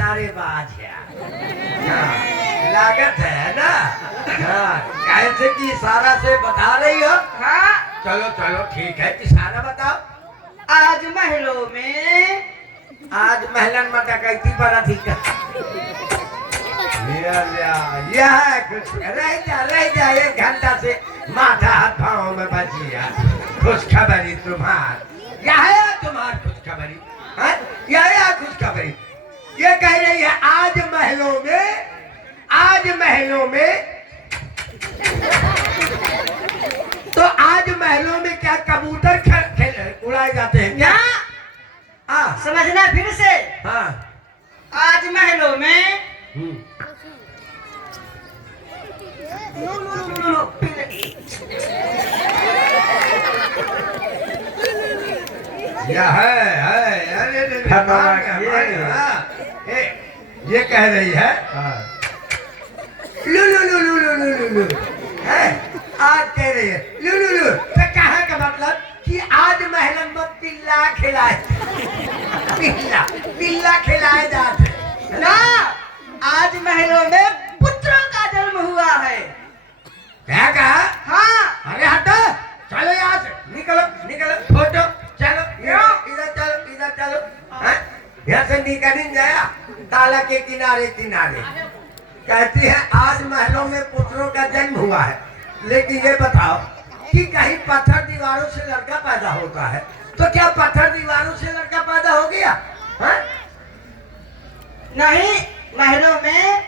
इशारेबाज है। हाँ, लागत है ना। हाँ, कैसे कि इशारा से बता रही हो। हाँ, चलो चलो ठीक है, इशारा बताओ। आज महलों में आज महलन में डकैती पर अधिक यह है कुछ रह जा 1 घंटा से माथा हाथ पाँव में बजिया। खुशखबरी तुम्हार यह है, तुम्हार खुशखबरी है, यह है खुशखबरी। ये कह रही है आज महलों में तो आज महलों में क्या कबूतर उड़ाए जाते हैं क्या? हाँ समझना फिर से। हाँ। आज महलों में यह है ये कह रही है लू लू लू लू लू लू लू लू है। आज कह रही है लू लू लू तो कहा का मतलब कि आज महलन में पिल्ला खिलाए पिल्ला खिलाए जाते ना, आज महलों में पुत्रों का जन्म हुआ है। क्या कहा? हाँ, अरे हटो, चलो यहाँ से, निकलो फोटो, चलो इधर चलो हैं? यहाँ से निकल नहीं जाया ताला के किनारे कहती है आज महलों में पुत्रों का जन्म हुआ है। लेकिन ये बताओ कि कहीं पत्थर दीवारों से लड़का पैदा होता है तो क्या पत्थर दीवारों से लड़का पैदा हो गया है? नहीं, महलों में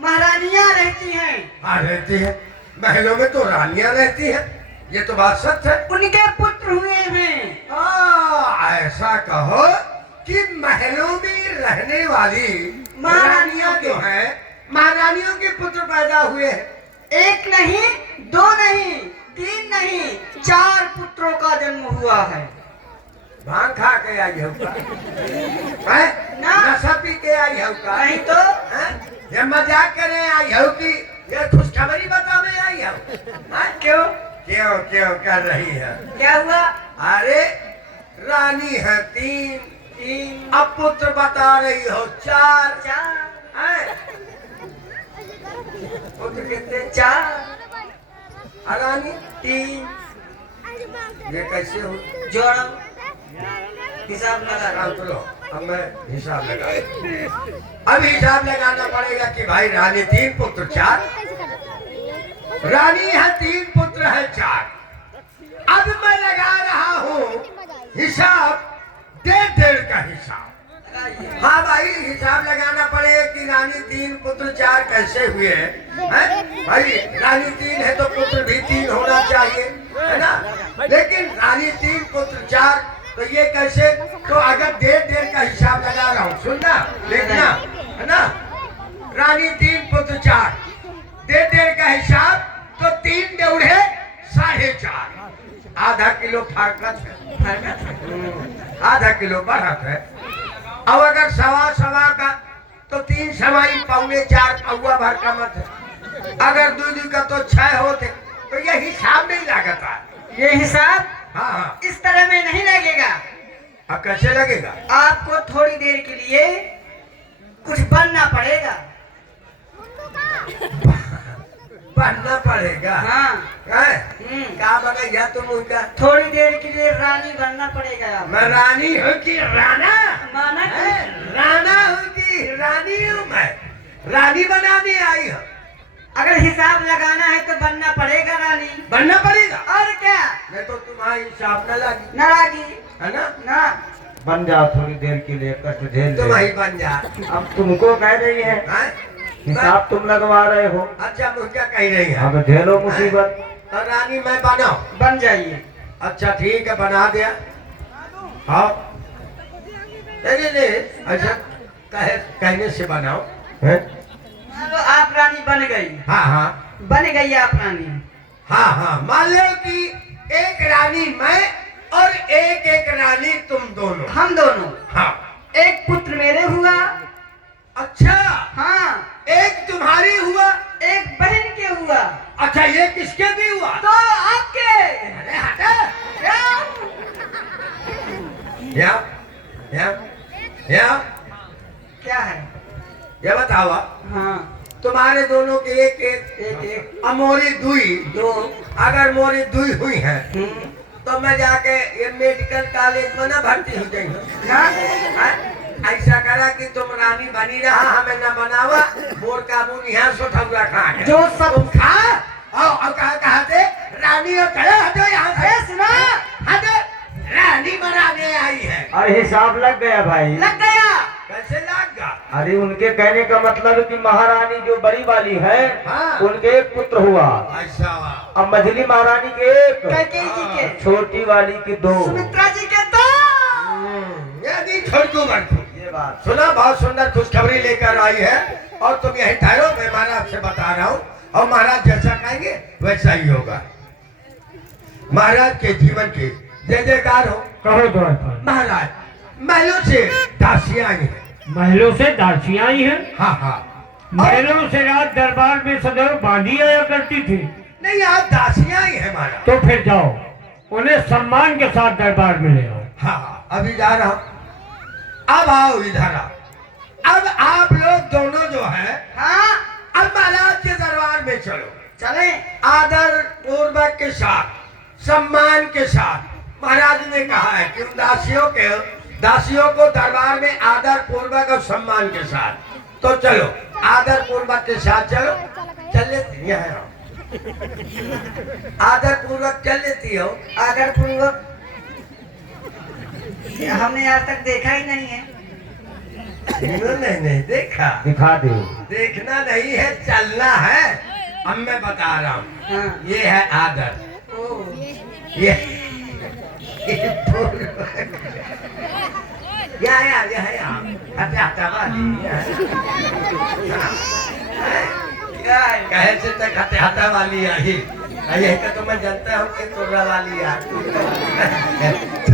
महारानियां रहती हैं। हाँ रहती है, महलों में तो रानियां रहती है, ये तो बात सच है। उनके पुत्र हुए हैं। ऐसा कहो कि महलों में रहने वाली महारानियां जो है महारानियों के पुत्र पैदा हुए हैं। 1 नहीं, 2 नहीं, 3 नहीं, 4 पुत्रों का जन्म हुआ है। भांग खा के आई होगा, नशा पी के आई होगा, नहीं तो ये मजाक करे आई हो कि ये खुशखबरी बताने आई हो? क्यों क्यों क्यों कर रही है? क्या हुआ? अरे रानी है 3, अब पुत्र बता रही हो 4 पुत्र कितने? 4 रानी 3। ये कैसे हो? जोड़ो, हिसाब लगा। लो अब मैं हिसाब लगा, अब हिसाब लगाना पड़ेगा कि भाई रानी 3 पुत्र 4, रानी है 3 पुत्र है 4। अब मैं लगा रहा हूँ हिसाब 1.5 का हिसाब। हाँ भाई हिसाब लगाना पड़ेगा कि रानी 3 पुत्र 4 कैसे हुए हैं? भाई रानी 3 है तो पुत्र भी 3 होना चाहिए, है ना? लेकिन रानी 3 पुत्र 4 तो ये कैसे? तो अगर 1.5 का हिसाब लगा रहा हूँ, सुनना देखना, है ना? रानी 3 पुत्र 4, 1.5 का हिसाब तो 3 डेढ़े 4.5, आधा किलो फर्क है, आधा किलो बढ़त है। अब अगर सवा का तो 3 सवाई 3.25 पौवा भर का मत है। अगर 2 का तो 6 होते तो ये हिसाब नहीं लगता। ये हिसाब हाँ इस तरह में नहीं लगेगा। अब कैसे लगेगा? आपको थोड़ी देर के लिए कुछ बनना पड़ेगा। बनना पड़ेगा? हाँ। क्या बनेगा तुम उनका? थोड़ी देर के लिए रानी बनना पड़ेगा। मैं रानी हूँ कि राणा? माना राणा हूँ कि रानी हूँ मैं? रानी बनाने आई हूँ। अगर हिसाब लगाना है तो बनना पड़ेगा रानी। बनना पड़ेगा और क्या? नहीं तो तुम्हारी हिसाब न लगी, न लगी, है ना? ना बन जाओ थोड़ी देर के लिए, कष्ट झेल तुम ले। ही बन जा। अब तुमको कह रही है, हिसाब तुम लगवा रहे हो। अच्छा मुझे कह रही है अब झेलो मुसीबत। तो रानी मैं बनाओ? बन जाइए। अच्छा ठीक है बना दिया। हाँ नहीं अच्छा कहने से बनाओ है? तो आप रानी बन गई। हाँ बन गई आप रानी। हाँ मान लो कि एक रानी मैं और एक रानी तुम दोनों, हम दोनों। हाँ। एक पुत्र मेरे हुआ। अच्छा हाँ। एक तुम्हारी हुआ, एक बहन के हुआ। अच्छा ये किसके भी हुआ? तो आपके। अरे हटा या क्या है? ये बताओ हाँ तुम्हारे दोनों के एक एक एक एक अब मोरी दुई दो अगर मोरी दुई हुई है हम्म, तो मैं जाके ये मेडिकल कॉलेज में ना भर्ती हो जाएंगे हाँ? ऐसा करा कि तुम रानी बनी रहा हमें न बनावा मोर काबू यहाँ सुठौरा खा के जो सब तुम खा और कहा थे रानी और चले हटो यहाँ से अरे सुना हटो रानी बनाने आई है अरे हिसाब लग गया भाई। लग गया। कैसे लगा अरे उनके कहने का मतलब है कि महारानी जो बड़ी वाली है हाँ। उनके एक पुत्र हुआ। ऐसा अब मझली महारानी के एक, कैकेयी जी के, छोटी वाली की दो। सुमित्रा जी के दो। यदि छोटू बड़कू ये बात सुना बहुत सुंदर खुशखबरी लेकर आई है और तुम यही ठहरो मैं महाराज से बता रहा हूँ और महाराज जैसा कहेंगे वैसा ही होगा। महाराज के जीवन की जय जयकार हो। कहो द्वारपाल। महाराज महलों से दासियां आई हैं। महलों से दासियां आई हैं। हाँ हाँ महलों से रात दरबार में सदैव बांधी आया करती थी। नहीं आप दासियां आई हैं महाराज। तो फिर जाओ उन्हें सम्मान के साथ दरबार में ले आओ। हाँ हाँ अभी जा रहा हूँ। अब आओ इधर आओ। अब आप लोग दोनों जो है हाँ अब महाराज के दरबार में चलो। चले। आदर पूर्वक के साथ सम्मान के साथ महाराज ने कहा है कि उन दासियों को दरबार में आदर पूर्वक और सम्मान के साथ तो चलो आदर पूर्वक के साथ चलो। चल लेती है आदर पूर्वक चल लेती हो। आदर पूर्वक हमने आज तक देखा ही नहीं है। नहीं देखा दिखा दो। देखना नहीं है चलना है। अब मैं बता रहा हूँ हाँ। ये है आदर ओ, ये कहे से तक हत्या वाली आई ये तो मैं जानता हूँ कि तुर्रा वाली आई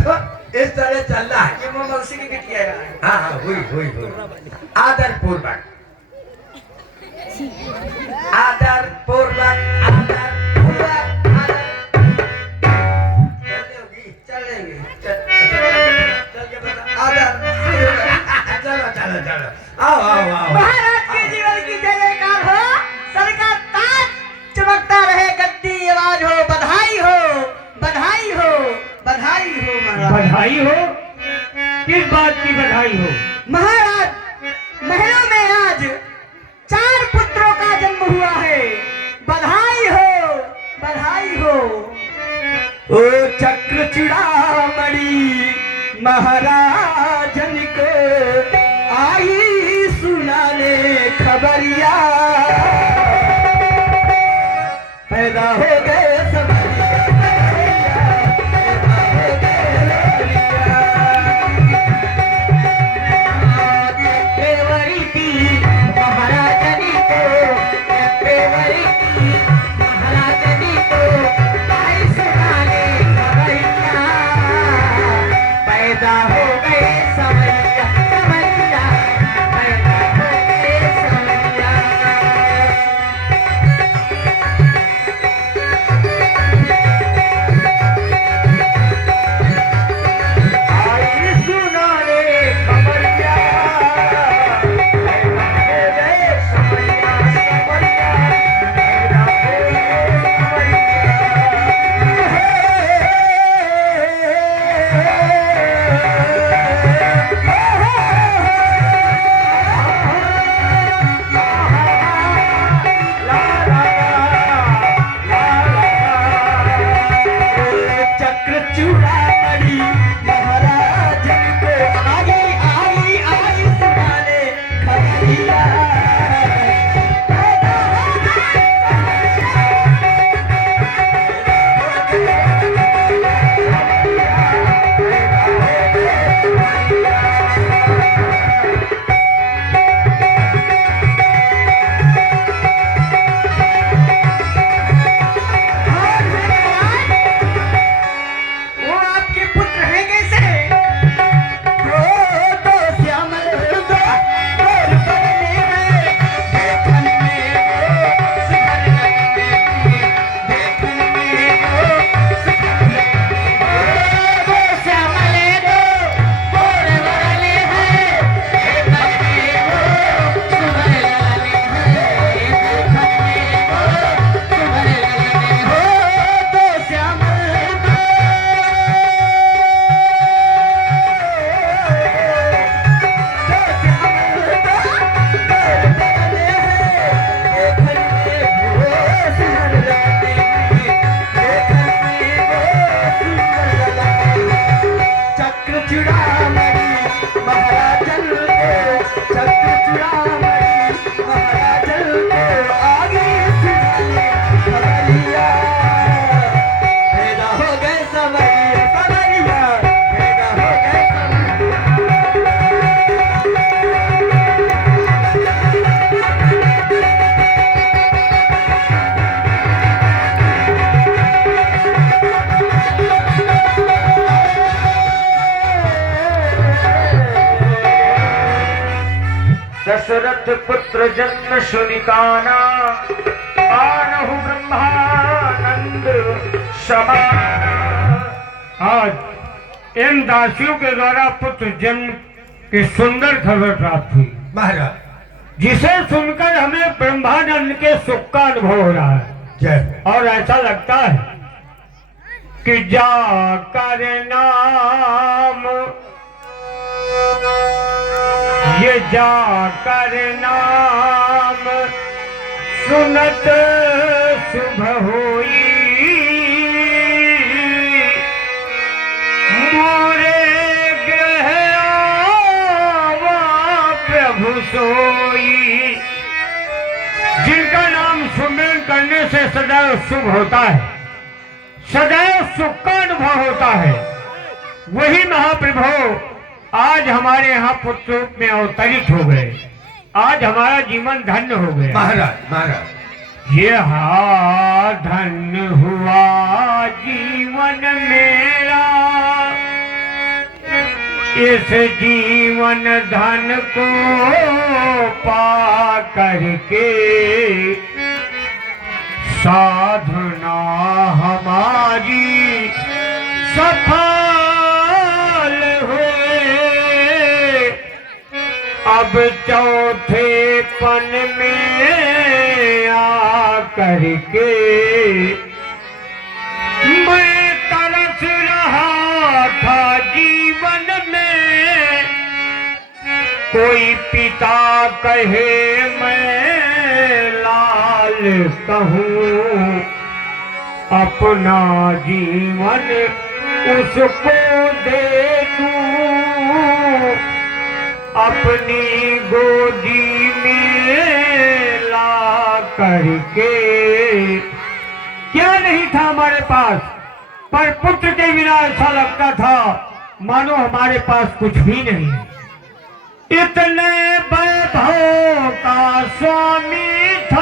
तो इस तरह चलना है। ये वो मौसी की बिटिया है। हाँ हाँ हुई आदर पूर्वक आदर पूर्वक आदर पूर्वक चलेंगे। चल के बता आदर चलो आओ महाराज के जीवन की जय जयकार हो। सर का ताज चमकता रहे, गद्दी आवाज हो, बधाई हो बधाई हो बधाई हो महाराज। बधाई हो। किस बात की बधाई हो? महाराज महलों में आज 4 पुत्रों का जन्म हुआ है। बधाई हो बधाई हो। ओ चक्र चूड़ामणि महाराजन को आई सुनाने खबरिया पैदा हो गए दशरथ पुत्र जन्म शुनिकाना आनहु ब्रह्मानंद समान। आज इन दासियों के द्वारा पुत्र जन्म की सुंदर खबर प्राप्त हुई महाराज जिसे सुनकर हमें ब्रह्मानंद के सुख का अनुभव हो रहा है। जय और ऐसा लगता है कि जाकर नाम ये जाकर नाम सुनत शुभ होई मोरे ग्रह आवा प्रभु सोई। जिनका नाम सुमिरन करने से सदैव शुभ होता है, सदैव सुख का अनुभव होता है, वही महाप्रभु आज हमारे यहाँ पुत्र रूप में अवतरित हो गए। आज हमारा जीवन धन्य हो गया। महाराज महाराज ये हा धन्य हुआ जीवन मेरा, इस जीवन धन को पा करके साधना हमारी सफल हुए। अब चौथे पन में आ करके मैं तरस रहा था जीवन में, कोई पिता कहे मैं लाल कहूँ, अपना जीवन उसको दे दूँ, अपनी गोदी में ला करके। क्या नहीं था हमारे पास, पर पुत्र के बिना ऐसा लगता था मानो हमारे पास कुछ भी नहीं है। इतने वैभव का स्वामी